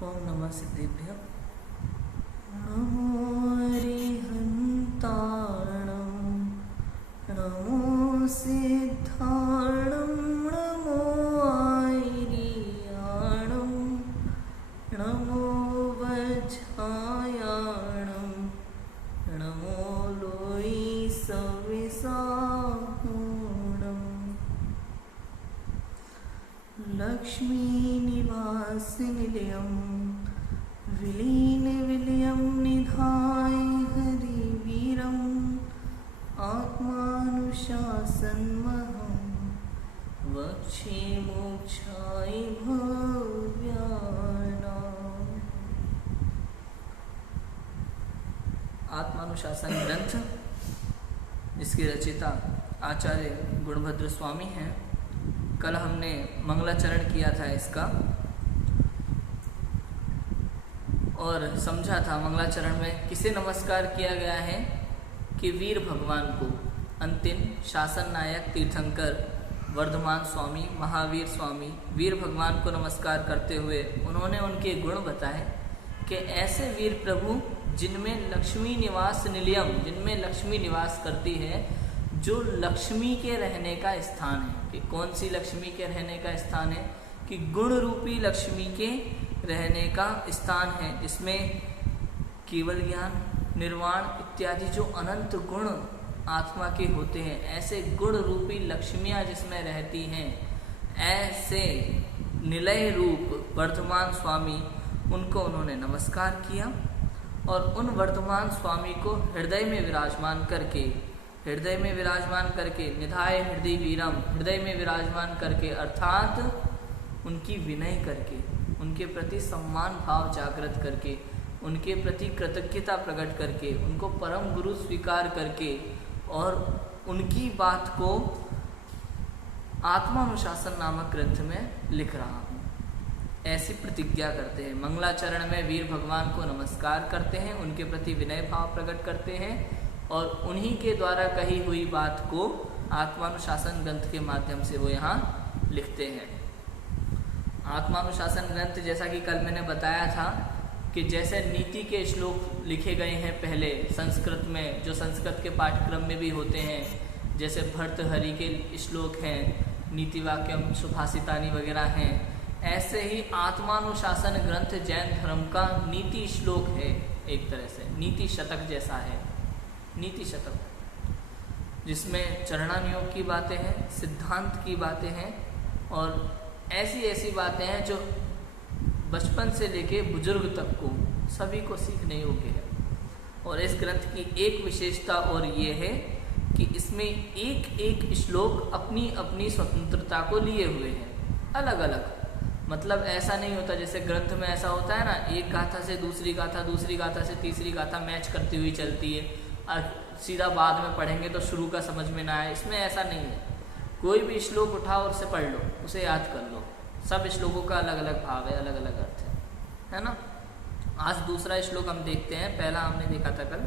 ओम नमः सिद्धेभ्यः। नमो अरिहन्ताणं नमो सिद्धाणं नमो आयर्याणं नमो वज्रायाणं नमो लोई सविसाहूणं लक्ष्मीनिवासनिलयं विलीनविलयं निधाय हरिवीरम् आत्मानुशासनमहं वक्षे मोक्षाय भव्यानाम्। आत्मानुशासन ग्रंथ, इसके रचयिता आचार्य गुणभद्र स्वामी हैं। कल हमने मंगलाचरण किया था इसका और समझा था मंगलाचरण में किसे नमस्कार किया गया है कि वीर भगवान को, अंतिम शासन नायक तीर्थंकर वर्धमान स्वामी, महावीर स्वामी वीर भगवान को नमस्कार करते हुए उन्होंने उनके गुण बताए कि ऐसे वीर प्रभु जिनमें लक्ष्मी निवास निलयम, जिनमें लक्ष्मी निवास करती है, जो लक्ष्मी के रहने का स्थान है। कि कौन सी लक्ष्मी के रहने का स्थान है? कि गुण रूपी लक्ष्मी के रहने का स्थान है। इसमें केवल ज्ञान, निर्वाण इत्यादि जो अनंत गुण आत्मा के होते हैं, ऐसे गुण रूपी लक्ष्मियाँ जिसमें रहती हैं, ऐसे निलय रूप वर्धमान स्वामी, उनको उन्होंने नमस्कार किया और उन वर्धमान स्वामी को हृदय में विराजमान करके निधाय हृदय वीरम, हृदय में विराजमान करके अर्थात उनकी विनय करके, उनके प्रति सम्मान भाव जागृत करके, उनके प्रति कृतज्ञता प्रकट करके, उनको परम गुरु स्वीकार करके और उनकी बात को आत्मानुशासन नामक ग्रंथ में लिख रहा हूँ, ऐसी प्रतिज्ञा करते हैं। मंगलाचरण में वीर भगवान को नमस्कार करते हैं, उनके प्रति विनय भाव प्रकट करते हैं और उन्हीं के द्वारा कही हुई बात को आत्मानुशासन ग्रंथ के माध्यम से वो यहाँ लिखते हैं। आत्मानुशासन ग्रंथ, जैसा कि कल मैंने बताया था कि जैसे नीति के श्लोक लिखे गए हैं पहले संस्कृत में, जो संस्कृत के पाठ्यक्रम में भी होते हैं, जैसे भर्तृहरि के श्लोक हैं, नीति वाक्यम सुभाषितानि वगैरह हैं, ऐसे ही आत्मानुशासन ग्रंथ जैन धर्म का नीति श्लोक है। एक तरह से नीति शतक जैसा है, नीति शतक, जिसमें चरणानुयोग की बातें हैं, सिद्धांत की बातें हैं और ऐसी ऐसी बातें हैं जो बचपन से लेके बुजुर्ग तक को सभी को सीखने योग्य है। और इस ग्रंथ की एक विशेषता और ये है कि इसमें एक एक श्लोक अपनी अपनी स्वतंत्रता को लिए हुए हैं, अलग अलग। मतलब ऐसा नहीं होता जैसे ग्रंथ में ऐसा होता है ना, एक गाथा से दूसरी गाथा, दूसरी गाथा से तीसरी गाथा मैच करती हुई चलती है और सीधा बाद में पढ़ेंगे तो शुरू का समझ में ना आए। इसमें ऐसा नहीं है, कोई भी श्लोक उठाओ और उसे पढ़ लो, उसे याद कर लो। सब श्लोकों का अलग अलग भाव है, अलग अलग अर्थ है ना। आज दूसरा श्लोक हम देखते हैं, पहला हमने देखा था कल।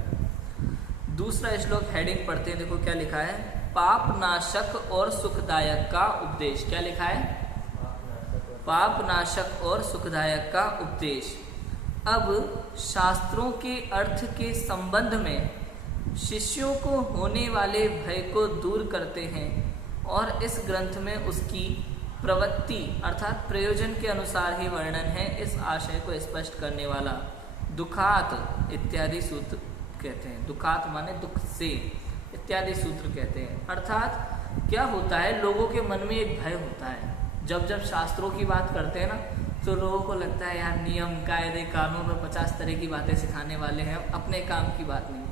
दूसरा श्लोक हेडिंग पढ़ते हैं, देखो क्या लिखा है। पाप नाशक और सुखदायक का उपदेश। क्या लिखा है? पाप नाशक और सुखदायक का उपदेश। अब शास्त्रों के अर्थ के संबंध में शिष्यों को होने वाले भय को दूर करते हैं और इस ग्रंथ में उसकी प्रवृत्ति अर्थात प्रयोजन के अनुसार ही वर्णन है। इस आशय को स्पष्ट करने वाला दुखात इत्यादि सूत्र कहते हैं। दुखात माने दुख से, इत्यादि सूत्र कहते हैं। अर्थात क्या होता है, लोगों के मन में एक भय होता है। जब जब शास्त्रों की बात करते हैं ना, तो लोगों को लगता है यार नियम कायदे कानून और 50 तरह की बातें सिखाने वाले हैं, अपने काम की बात नहीं है।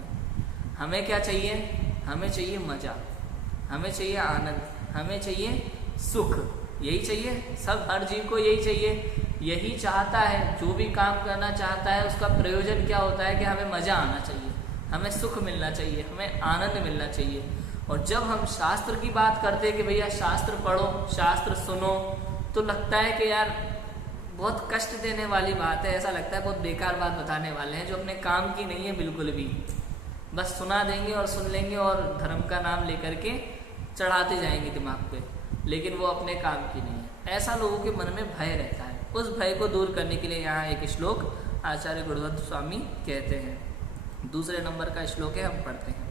हमें क्या चाहिए? हमें चाहिए मजा, हमें चाहिए आनंद, हमें चाहिए सुख। यही चाहिए, सब हर जीव को यही चाहिए, यही चाहता है। जो भी काम करना चाहता है उसका प्रयोजन क्या होता है कि हमें मजा आना चाहिए, हमें सुख मिलना चाहिए, हमें आनंद मिलना चाहिए। और जब हम शास्त्र की बात करते हैं कि भैया शास्त्र पढ़ो, शास्त्र सुनो, तो लगता है कि यार बहुत कष्ट देने वाली बात है, ऐसा लगता है बहुत बेकार बात बताने वाले हैं जो अपने काम की नहीं है बिल्कुल भी। बस सुना देंगे और सुन लेंगे और धर्म का नाम लेकर के चढ़ाते जाएंगे दिमाग पे, लेकिन वो अपने काम की नहीं है। ऐसा लोगों के मन में भय रहता है। उस भय को दूर करने के लिए यहाँ एक श्लोक आचार्य गुरुभद्र स्वामी कहते हैं। दूसरे नंबर का श्लोक है, हम पढ़ते हैं।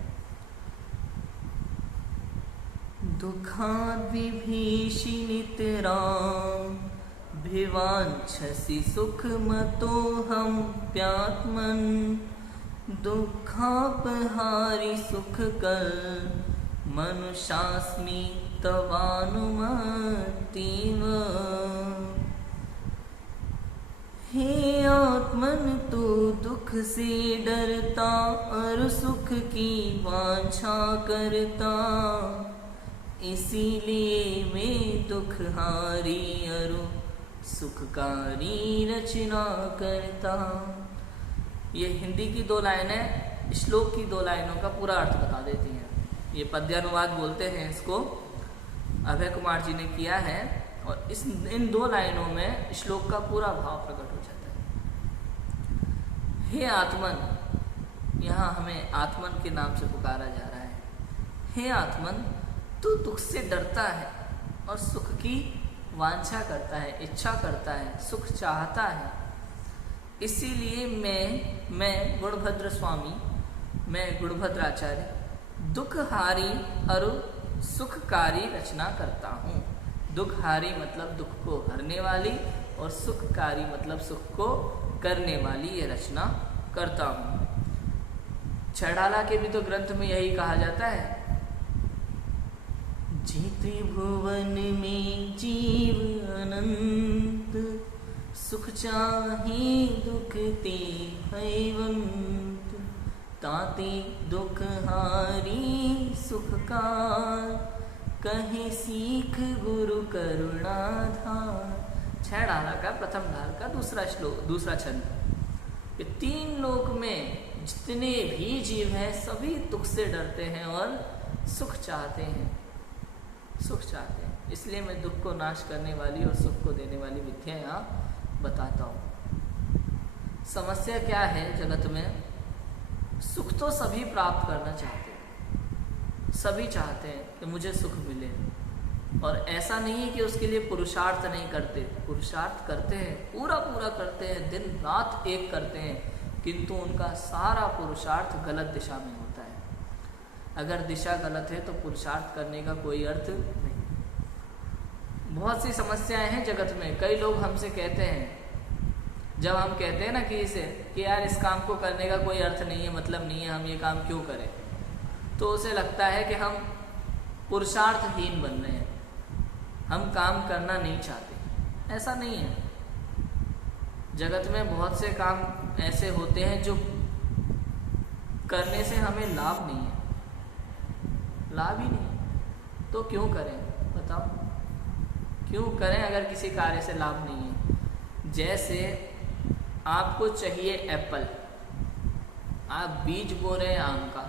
दुखाद् विभीषिनितरां भिवाञ्छसि सुखमतोऽहं प्यात्मन् दुःखापहारि सुखकर मनुष्यास्मि तवानुमतिव। हे आत्मन तू दुख से डरता और सुख की वांछा करता, इसीलिए मैं दुखहारी अरु सुखकारी रचना करता। ये हिंदी की 2 लाइनें श्लोक की 2 लाइनों का पूरा अर्थ बता देती हैं। ये पद्यानुवाद बोलते हैं इसको, अभय कुमार जी ने किया है, और इन 2 लाइनों में श्लोक का पूरा भाव प्रकट हो जाता है। हे आत्मन, यहाँ हमें आत्मन के नाम से पुकारा जा रहा है। हे आत्मन, तू दुख से डरता है और सुख की वांछा करता है, इच्छा करता है, सुख चाहता है, इसीलिए मैं गुणभद्र स्वामी, मैं गुणभद्राचार्य दुखहारी और सुखकारी रचना करता हूँ। दुखहारी मतलब दुख को हरने वाली, और सुखकारी मतलब सुख को करने वाली ये रचना करता हूँ। छड़ाला के भी तो ग्रंथ में यही कहा जाता है, जे त्रिभुवन में जीव अनंत, सुख चाहे दुख ते हैवंत, ताते दुखहारी सुखकार, कहे सीख गुरु करुणाधार। छड़ाला का प्रथम ढाल का दूसरा छंद। ये 3 लोक में जितने भी जीव हैं सभी दुख से डरते हैं और सुख चाहते हैं, सुख चाहते हैं। इसलिए मैं दुख को नाश करने वाली और सुख को देने वाली विद्या यहाँ बताता हूँ। समस्या क्या है जगत में? सुख तो सभी प्राप्त करना चाहते हैं, सभी चाहते हैं कि मुझे सुख मिले, और ऐसा नहीं है कि उसके लिए पुरुषार्थ नहीं करते, पुरुषार्थ करते हैं, पूरा करते हैं, दिन रात एक करते हैं, किंतु उनका सारा पुरुषार्थ गलत दिशा में होता है। अगर दिशा गलत है तो पुरुषार्थ करने का कोई अर्थ नहीं। बहुत सी समस्याएं हैं जगत में। कई लोग हमसे कहते हैं, जब हम कहते हैं ना कि यार इस काम को करने का कोई अर्थ नहीं है, मतलब नहीं है, हम ये काम क्यों करें, तो उसे लगता है कि हम पुरुषार्थहीन बन रहे हैं, हम काम करना नहीं चाहते। ऐसा नहीं है। जगत में बहुत से काम ऐसे होते हैं जो करने से हमें लाभ नहीं है, लाभ ही नहीं, तो क्यों करें? बताओ क्यों करें अगर किसी कार्य से लाभ नहीं है? जैसे आपको चाहिए एप्पल, आप बीज बो रहे हैं आम का,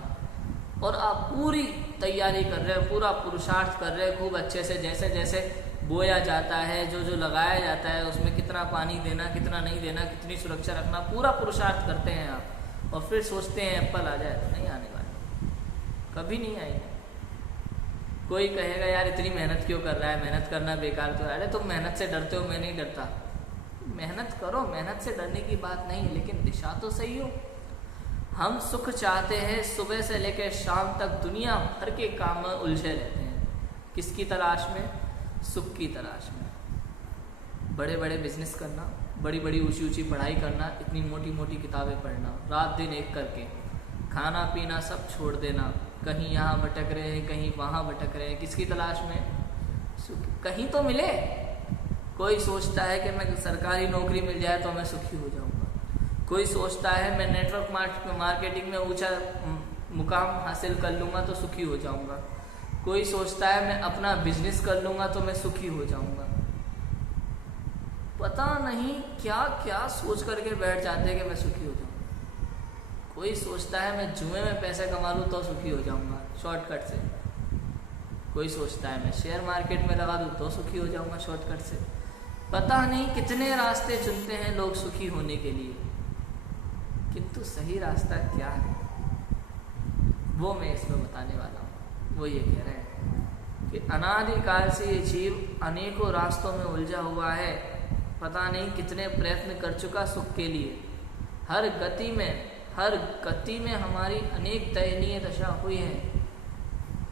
और आप पूरी तैयारी कर रहे हैं, पूरा पुरुषार्थ कर रहे हैं खूब अच्छे से, जैसे जैसे बोया जाता है, जो लगाया जाता है, उसमें कितना पानी देना, कितना नहीं देना, कितनी सुरक्षा रखना, पूरा पुरुषार्थ करते हैं आप, और फिर सोचते हैं एप्पल आ जाए। तो नहीं आने वाले, कभी नहीं आएंगे। कोई कहेगा यार इतनी मेहनत क्यों कर रहा है, मेहनत करना बेकार तो है। अरे तुम मेहनत से डरते हो, मैं नहीं डरता। मेहनत करो, मेहनत से डरने की बात नहीं है, लेकिन दिशा तो सही हो। हम सुख चाहते हैं, सुबह से लेकर शाम तक दुनिया भर के काम में उलझे रहते हैं। किसकी तलाश में? सुख की तलाश में। बड़े बड़े बिजनेस करना, बड़ी बड़ी ऊंची ऊंची पढ़ाई करना, इतनी मोटी मोटी किताबें पढ़ना, रात दिन एक करके, खाना पीना सब छोड़ देना, कहीं यहाँ भटक रहे हैं, कहीं वहाँ भटक रहे हैं। किसकी तलाश में? सुख। कहीं तो मिले। कोई सोचता है कि मैं सरकारी नौकरी मिल जाए तो मैं सुखी हो जाऊँगा। कोई सोचता है मैं नेटवर्क मार्केटिंग में ऊंचा मुकाम हासिल कर लूँगा तो सुखी हो जाऊँगा। कोई सोचता है मैं अपना बिजनेस कर लूँगा तो मैं सुखी हो जाऊँगा। पता नहीं क्या क्या सोच करके बैठ जाते हैं कि मैं सुखी हो जाऊँगा। कोई सोचता है मैं जुए में पैसे कमा लूँ तो सुखी हो जाऊँगा शॉर्टकट से। कोई सोचता है मैं शेयर मार्केट में लगा दूँ तो सुखी हो जाऊँगा शॉर्टकट से। पता नहीं कितने रास्ते चुनते हैं लोग सुखी होने के लिए, किंतु सही रास्ता क्या है वो मैं इसमें बताने वाला हूँ। वो ये कह रहे हैं कि अनादिकाल से ये जीव अनेकों रास्तों में उलझा हुआ है पता नहीं कितने प्रयत्न कर चुका सुख के लिए। हर गति में हमारी अनेक दयनीय दशा हुई है।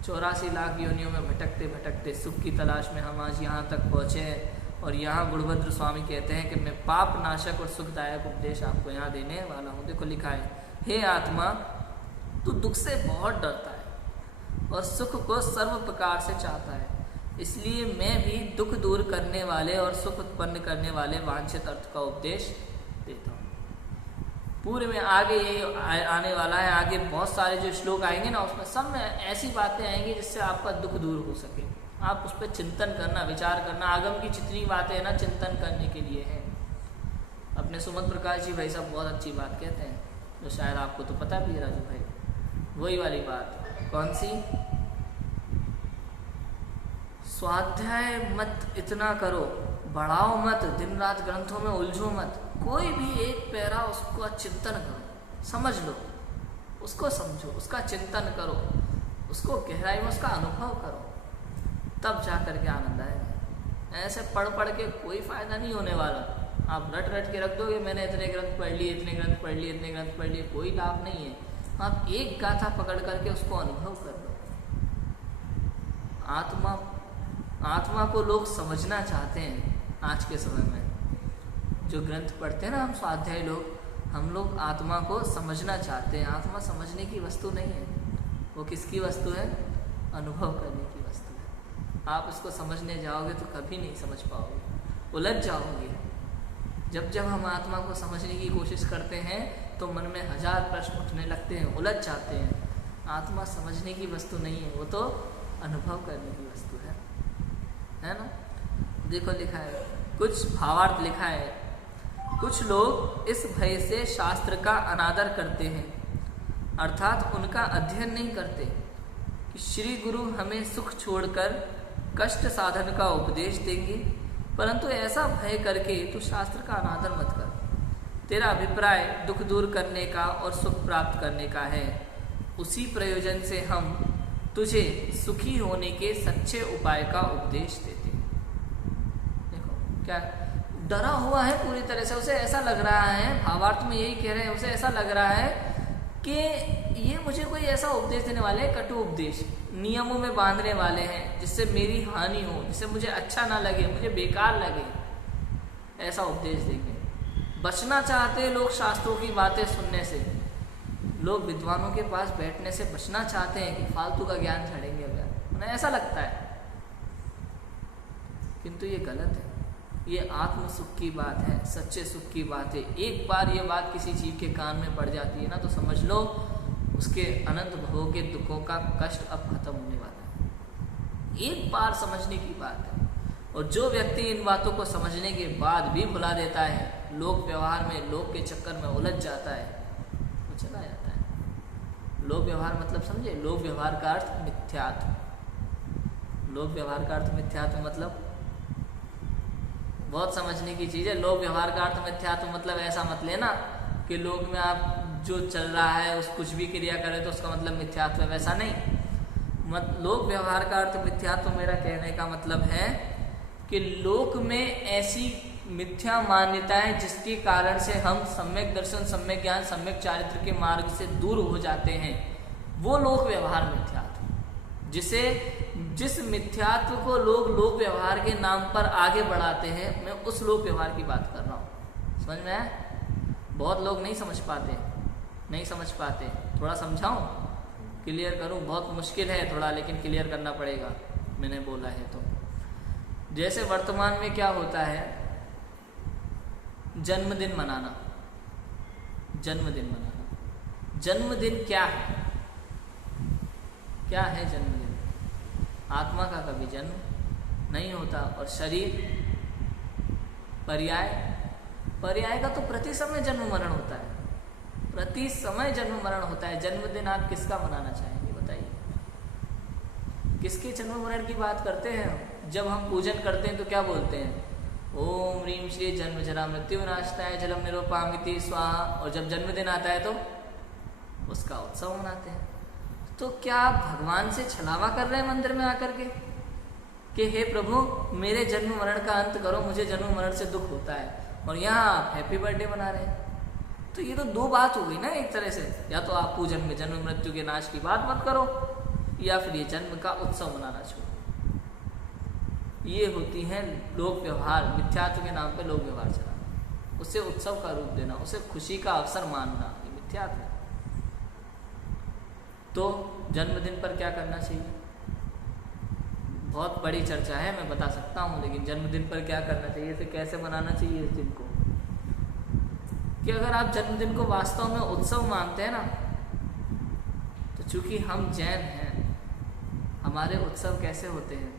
84 लाख योनियों में भटकते भटकते सुख की तलाश में हम आज यहाँ तक पहुँचे हैं। और यहाँ गुणभद्र स्वामी कहते हैं कि मैं पाप नाशक और सुखदायक उपदेश आपको यहाँ देने वाला हूँ। देखो लिखा है, हे आत्मा, तू दुख से बहुत डरता है और सुख को सर्व प्रकार से चाहता है, इसलिए मैं भी दुख दूर करने वाले और सुख उत्पन्न करने वाले वांछित अर्थ का उपदेश देता हूँ। पूरे में आगे ये आने वाला है, आगे बहुत सारे जो श्लोक आएंगे ना, उसमें सब में ऐसी बातें आएंगी जिससे आपका दुख दूर हो सके। आप उस पर चिंतन करना, विचार करना। आगम की जितनी बातें हैं ना, चिंतन करने के लिए है। अपने सुमत प्रकाश जी भाई साहब बहुत अच्छी बात कहते हैं, जो शायद आपको तो पता भी है राजू भाई, वही वाली बात। कौन सी? स्वाध्याय मत इतना करो, बढ़ाओ मत, दिन रात ग्रंथों में उलझो मत। कोई भी एक पैरा उसको चिंतन करो, समझ लो, उसको समझो, उसका चिंतन करो, उसको गहराई में उसका अनुभव करो, तब जा कर के आनंद आएगा। ऐसे पढ़ पढ़ के कोई फायदा नहीं होने वाला। आप रट रट के रख दोगे, मैंने इतने ग्रंथ पढ़ लिए, इतने ग्रंथ पढ़ लिए, इतने ग्रंथ पढ़ लिए, कोई लाभ नहीं है। आप एक गाथा पकड़ करके उसको अनुभव कर लो। आत्मा को लोग समझना चाहते हैं आज के समय में। जो ग्रंथ पढ़ते हैं ना हम स्वाध्याय लोग, हम लोग आत्मा को समझना चाहते हैं। आत्मा समझने की वस्तु नहीं है, वो किसकी वस्तु है? अनुभव करने की वस्तु है। आप इसको समझने जाओगे तो कभी नहीं समझ पाओगे, उलझ जाओगे। जब जब हम आत्मा को समझने की कोशिश करते हैं तो मन में 1000 प्रश्न उठने लगते हैं, उलझ जाते हैं। आत्मा समझने की वस्तु नहीं है, वो तो अनुभव करने की वस्तु है ना। देखो लिखा है, कुछ भावार्थ लिखा है। कुछ लोग इस भय से शास्त्र का अनादर करते हैं, अर्थात उनका अध्ययन नहीं करते कि श्री गुरु हमें सुख छोड़कर कष्ट साधन का उपदेश देंगे, परंतु ऐसा भय करके तू शास्त्र का अनादर मत कर। तेरा अभिप्राय दुख दूर करने का और सुख प्राप्त करने का है, उसी प्रयोजन से हम तुझे सुखी होने के सच्चे उपाय का उपदेश देते हैं। देखो क्या डरा हुआ है पूरी तरह से, उसे ऐसा लग रहा है, भावार्थ में यही कह रहे हैं, उसे ऐसा लग रहा है कि ये मुझे कोई ऐसा उपदेश देने वाले हैं, कटु उपदेश, नियमों में बांधने वाले हैं, जिससे मेरी हानि हो, जिससे मुझे अच्छा ना लगे, मुझे बेकार लगे, ऐसा उपदेश देंगे। बचना चाहते हैं लोग शास्त्रों की बातें सुनने से, लोग विद्वानों के पास बैठने से बचना चाहते हैं कि फालतू का ज्ञान छड़ेंगे अगर, उन्हें ऐसा लगता है, किंतु ये गलत है। ये आत्म सुख की बात है, सच्चे सुख की बात है। एक बार ये बात किसी जीव के कान में पड़ जाती है ना, तो समझ लो उसके अनंत भवों के दुखों का कष्ट अब खत्म होने वाला है। एक बार समझने की बात है। और जो व्यक्ति इन बातों को समझने के बाद भी भुला देता है, लोक व्यवहार में, लोक के चक्कर में उलझ जाता है, वो चला जाता है। लोक व्यवहार मतलब समझे? लोक व्यवहार का अर्थ मिथ्यात्व। लोक व्यवहार का अर्थ मिथ्यात्व मतलब बहुत समझने की चीज़ है। लोक व्यवहार का अर्थ मिथ्यात्व मतलब ऐसा मत लेना कि लोक में आप जो चल रहा है उस कुछ भी क्रिया करें तो उसका मतलब मिथ्यात्व है, वैसा नहीं। लोक व्यवहार का अर्थ मिथ्यात्व मेरा कहने का मतलब है कि लोक में ऐसी मिथ्या मान्यताएं जिसके कारण से हम सम्यक दर्शन, सम्यक ज्ञान, सम्यक चारित्र के मार्ग से दूर हो जाते हैं, वो लोक व्यवहार मिथ्यात्व। जिस मिथ्यात्व को लोग लोक व्यवहार के नाम पर आगे बढ़ाते हैं, मैं उस लोक व्यवहार की बात कर रहा हूँ। समझ में आया? बहुत लोग नहीं समझ पाते। थोड़ा समझाऊं, क्लियर करूं? बहुत मुश्किल है थोड़ा, लेकिन क्लियर करना पड़ेगा, मैंने बोला है तो। जैसे वर्तमान में क्या होता है, जन्मदिन मनाना। जन्मदिन क्या है? क्या है जन्मदिन? आत्मा का कभी जन्म नहीं होता, और शरीर पर्याय का तो प्रति समय जन्म मरण होता है। प्रति समय जन्म मरण होता है। जन्मदिन आप किसका मनाना चाहेंगे बताइए? किसके जन्म मरण की बात करते हैं? जब हम पूजन करते हैं तो क्या बोलते हैं? ओम ह्रीम श्री जन्म जरा मृत्यु विनाशाय जलम निरूपामिति स्वाहा। और जब जन्मदिन आता है तो उसका उत्सव मनाते हैं। तो क्या आप भगवान से छलावा कर रहे हैं मंदिर में आकर के? कि हे प्रभु मेरे जन्म मरण का अंत करो, मुझे जन्म मरण से दुख होता है, और यहाँ आप हैप्पी बर्थडे मना रहे हैं। तो ये तो दो बात हो गई ना एक तरह से, या तो आप पूजन में जन्म मृत्यु के नाश की बात मत करो, या फिर ये जन्म का उत्सव मनाना छोड़ो। ये होती हैं लोक व्यवहार, मिथ्यात्व के नाम पे लोक व्यवहार चलाना, उसे उत्सव का रूप देना, उसे खुशी का अवसर मानना, ये मिथ्यात्व है। तो जन्मदिन पर क्या करना चाहिए? बहुत बड़ी चर्चा है, मैं बता सकता हूँ, लेकिन जन्मदिन पर क्या करना चाहिए, इसे कैसे मनाना चाहिए इस दिन को, कि अगर आप जन्मदिन को वास्तव में उत्सव मानते हैं ना, तो चूंकि हम जैन हैं, हमारे उत्सव कैसे होते हैं?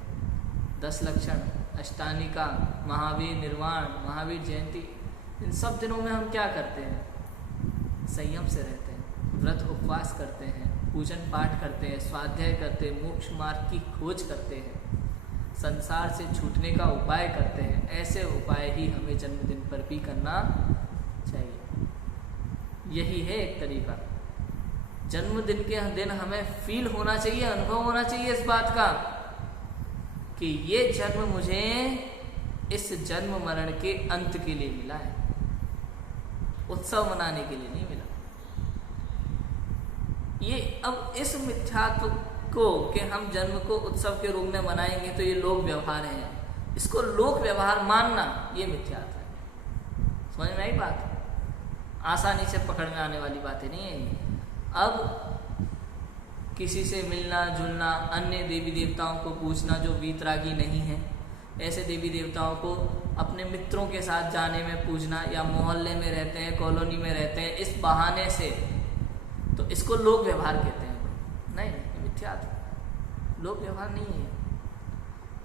10 लक्षण, अष्टानिका, महावीर निर्वाण, महावीर जयंती, इन सब दिनों में हम क्या करते हैं? संयम से रहते हैं, व्रत उपवास करते हैं, पूजन पाठ करते हैं, स्वाध्याय करते हैं, मोक्ष मार्ग की खोज करते हैं, संसार से छूटने का उपाय करते हैं। ऐसे उपाय ही हमें जन्मदिन पर भी करना चाहिए। यही है एक तरीका। जन्मदिन के दिन हमें फील होना चाहिए, अनुभव होना चाहिए इस बात का कि ये जन्म मुझे इस जन्म मरण के अंत के लिए मिला है, उत्सव मनाने के लिए नहीं मिला। ये अब इस मिथ्यात्व को कि हम जन्म को उत्सव के रूप में मनाएंगे तो ये लोक व्यवहार है, इसको लोक व्यवहार मानना ये मिथ्यात्व है। समझ में आई बात? आसानी से पकड़ में आने वाली बातें नहीं है ये। अब किसी से मिलना जुलना, अन्य देवी देवताओं को पूछना जो वीतरागी नहीं है, ऐसे देवी देवताओं को अपने मित्रों के साथ जाने में पूजना, या मोहल्ले में रहते हैं, कॉलोनी में रहते हैं, इस बहाने से, तो इसको लोक व्यवहार कहते हैं। नहीं, मिथ्यात्व, लोक व्यवहार नहीं है।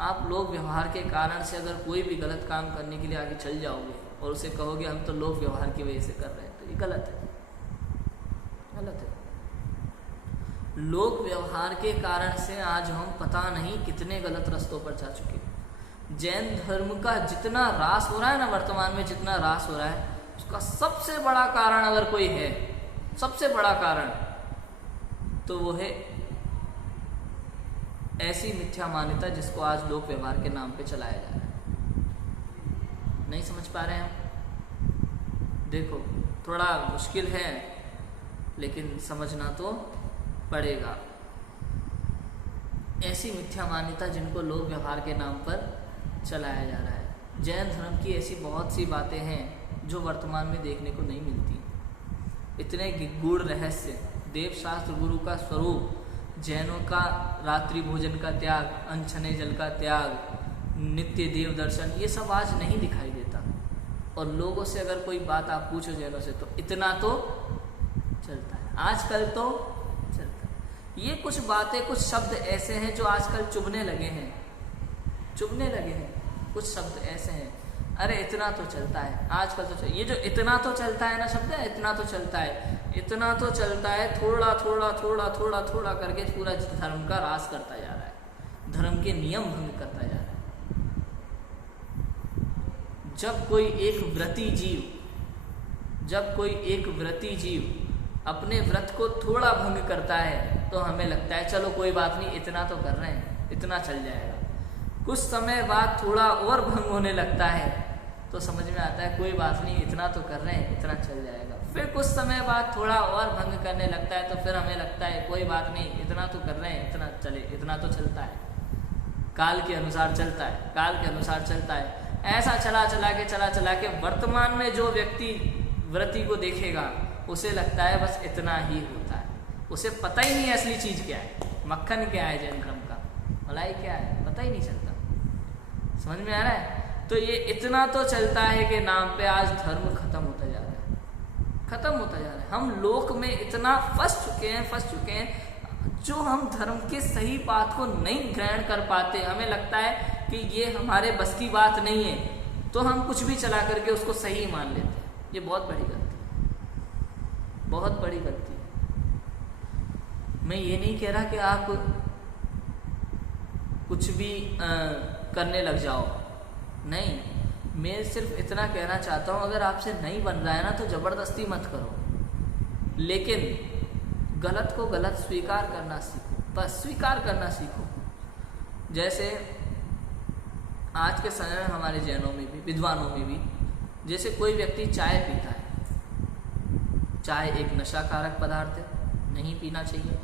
आप लोक व्यवहार के कारण से अगर कोई भी गलत काम करने के लिए आगे चल जाओगे और उसे कहोगे हम तो लोक व्यवहार की वजह से कर रहे हैं, तो ये गलत है, गलत है। लोक व्यवहार के कारण से आज हम पता नहीं कितने गलत रास्तों पर जा चुके हैं। जैन धर्म का जितना ह्रास हो रहा है ना, वर्तमान में जितना ह्रास हो रहा है, उसका सबसे बड़ा कारण अगर कोई है, सबसे बड़ा कारण, तो वो है ऐसी मिथ्या मान्यता जिसको आज लोक व्यवहार के नाम पे चलाया जा रहा है। नहीं समझ पा रहे हैं हम? देखो थोड़ा मुश्किल है, लेकिन समझना तो पड़ेगा। ऐसी मिथ्या मान्यता जिनको लोक व्यवहार के नाम पर चलाया जा रहा है। जैन धर्म की ऐसी बहुत सी बातें हैं जो वर्तमान में देखने को नहीं मिलती। इतने गूढ़ रहस्य, देव शास्त्र गुरु का स्वरूप, जैनों का रात्रि भोजन का त्याग, अनछने जल का त्याग, नित्य देव दर्शन, ये सब आज नहीं दिखाई देता। और लोगों से अगर कोई बात आप पूछो जैनों से, तो इतना तो चलता है, आजकल तो चलता है। ये कुछ बातें, कुछ शब्द ऐसे हैं जो आजकल चुभने लगे हैं, चुभने लगे हैं। कुछ शब्द ऐसे हैं, अरे इतना तो चलता है आजकल, तो ये जो इतना तो चलता है ना शब्द है, इतना तो चलता है, इतना तो चलता है, थोड़ा थोड़ा थोड़ा थोड़ा थोड़ा करके पूरा धर्म का ह्रास करता जा रहा है, धर्म के नियम भंग करता जा रहा है। जब कोई एक व्रती जीव अपने व्रत को थोड़ा भंग करता है तो हमें लगता है चलो कोई बात नहीं, इतना तो कर रहे हैं, इतना चल जाएगा। कुछ समय बाद थोड़ा और भंग होने लगता है तो समझ में आता है कोई बात नहीं, इतना तो कर रहे हैं, इतना चल जाएगा। फिर कुछ समय बाद थोड़ा और भंग करने लगता है तो फिर हमें लगता है कोई बात नहीं, इतना तो कर रहे हैं, इतना चले, इतना तो चलता है। काल के अनुसार चलता है, काल के अनुसार चलता है। ऐसा चला चला के वर्तमान में जो व्यक्ति व्रती को देखेगा उसे लगता है बस इतना ही होता है, उसे पता ही नहीं है असली चीज़ क्या है, मक्खन क्या है जैन धर्म का, मलाई क्या है, पता ही नहीं चलता। समझ में आ रहा है? तो ये इतना तो चलता है कि नाम पे आज धर्म खत्म होता जा रहा है, खत्म होता जा रहा है। हम लोक में इतना फंस चुके हैं जो हम धर्म के सही बात को नहीं ग्रहण कर पाते। हमें लगता है कि ये हमारे बस की बात नहीं है, तो हम कुछ भी चला करके उसको सही मान लेते हैं। ये बहुत बड़ी गलती है, बहुत बड़ी गलती है। मैं ये नहीं कह रहा कि आप कुछ भी करने लग जाओ, नहीं, मैं सिर्फ इतना कहना चाहता हूँ अगर आपसे नहीं बन रहा है ना तो ज़बरदस्ती मत करो, लेकिन गलत को गलत स्वीकार करना सीखो, बस स्वीकार करना सीखो। जैसे आज के समय में हमारे जैनों में भी, विद्वानों में भी, जैसे कोई व्यक्ति चाय पीता है, चाय एक नशाकारक पदार्थ है, नहीं पीना चाहिए,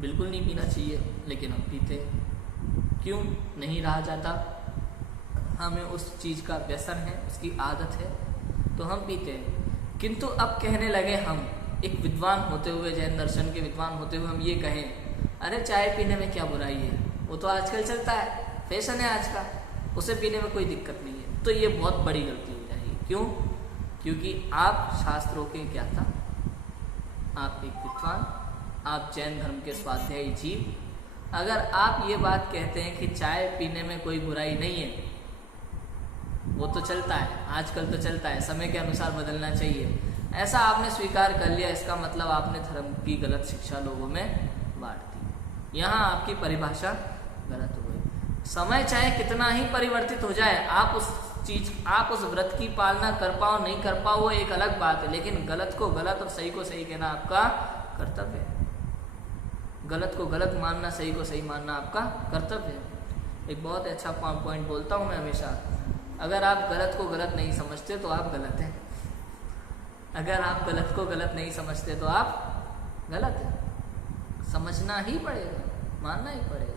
बिल्कुल नहीं पीना चाहिए, लेकिन हम पीते हैं। क्यों? नहीं रहा जाता, हमें उस चीज़ का व्यसन है, उसकी आदत है, तो हम पीते हैं। किंतु अब कहने लगे हम, एक विद्वान होते हुए, जैन दर्शन के विद्वान होते हुए हम ये कहें, अरे चाय पीने में क्या बुराई है, वो तो आजकल चलता है, फैशन है आज का, उसे पीने में कोई दिक्कत नहीं है। तो ये बहुत बड़ी गलती हो जाएगी। क्यों? क्योंकि आप शास्त्रों के ज्ञाता, आप एक विद्वान, आप जैन धर्म के स्वाध्यायी जीव, अगर आप ये बात कहते हैं कि चाय पीने में कोई बुराई नहीं है, वो तो चलता है, आजकल तो चलता है, समय के अनुसार बदलना चाहिए, ऐसा आपने स्वीकार कर लिया, इसका मतलब आपने धर्म की गलत शिक्षा लोगों में बांट दी। यहाँ आपकी परिभाषा गलत हो गई। समय चाहे कितना ही परिवर्तित हो जाए, आप उस व्रत की पालना कर पाओ नहीं कर पाओ, वो एक अलग बात है, लेकिन गलत को गलत और सही को सही कहना आपका कर्तव्य है। गलत को गलत मानना, सही को सही मानना आपका कर्तव्य है। एक बहुत अच्छा पॉइंट बोलता हूँ मैं हमेशा, अगर आप गलत को गलत नहीं समझते तो आप गलत हैं। अगर आप गलत को गलत नहीं समझते तो आप गलत हैं। समझना ही पड़ेगा, मानना ही पड़ेगा।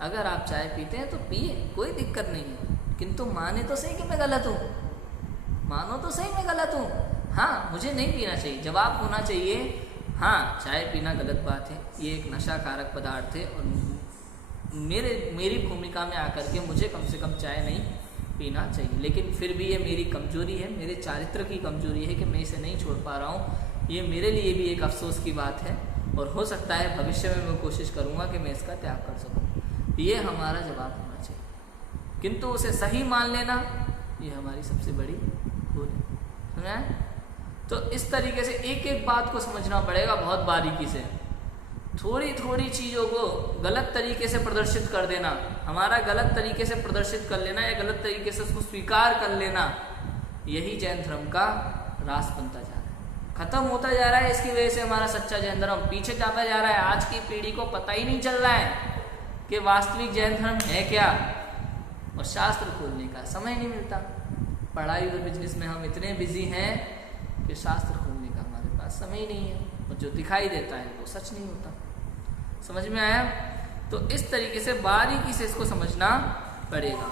अगर आप चाय पीते हैं तो पिए, कोई दिक्कत नहीं है, किंतु माने तो सही कि मैं गलत हूँ, मानो तो सही मैं गलत हूँ। हाँ, मुझे नहीं पीना चाहिए, जवाब होना चाहिए हाँ चाय पीना गलत बात है, ये एक नशाकारक पदार्थ है, और मेरी भूमिका में आकर के मुझे कम से कम चाय नहीं पीना चाहिए। लेकिन फिर भी ये मेरी कमजोरी है, मेरे चारित्र की कमजोरी है कि मैं इसे नहीं छोड़ पा रहा हूँ। ये मेरे लिए भी एक अफसोस की बात है, और हो सकता है भविष्य में मैं कोशिश करूँगा कि मैं इसका त्याग कर सकूँ। ये हमारा जवाब होना चाहिए, किंतु उसे सही मान लेना ये हमारी सबसे बड़ी भूल है। समझा है? तो इस तरीके से एक एक बात को समझना पड़ेगा बहुत बारीकी से। थोड़ी थोड़ी चीज़ों को गलत तरीके से प्रदर्शित कर देना, हमारा गलत तरीके से प्रदर्शित कर लेना या गलत तरीके से उसको स्वीकार कर लेना, यही जैन धर्म का रास बनता जा रहा है, खत्म होता जा रहा है। इसकी वजह से हमारा सच्चा जैन धर्म पीछे जाता जा रहा है। आज की पीढ़ी को पता ही नहीं चल रहा है कि वास्तविक जैन धर्म है क्या, और शास्त्र खोलने का समय नहीं मिलता। पढ़ाई और बिजनेस में हम इतने बिजी हैं कि शास्त्र खोलने का हमारे पास समय ही नहीं है, और जो दिखाई देता है वो सच नहीं होता। समझ में आया? तो इस तरीके से बारीकी से इसको समझना पड़ेगा।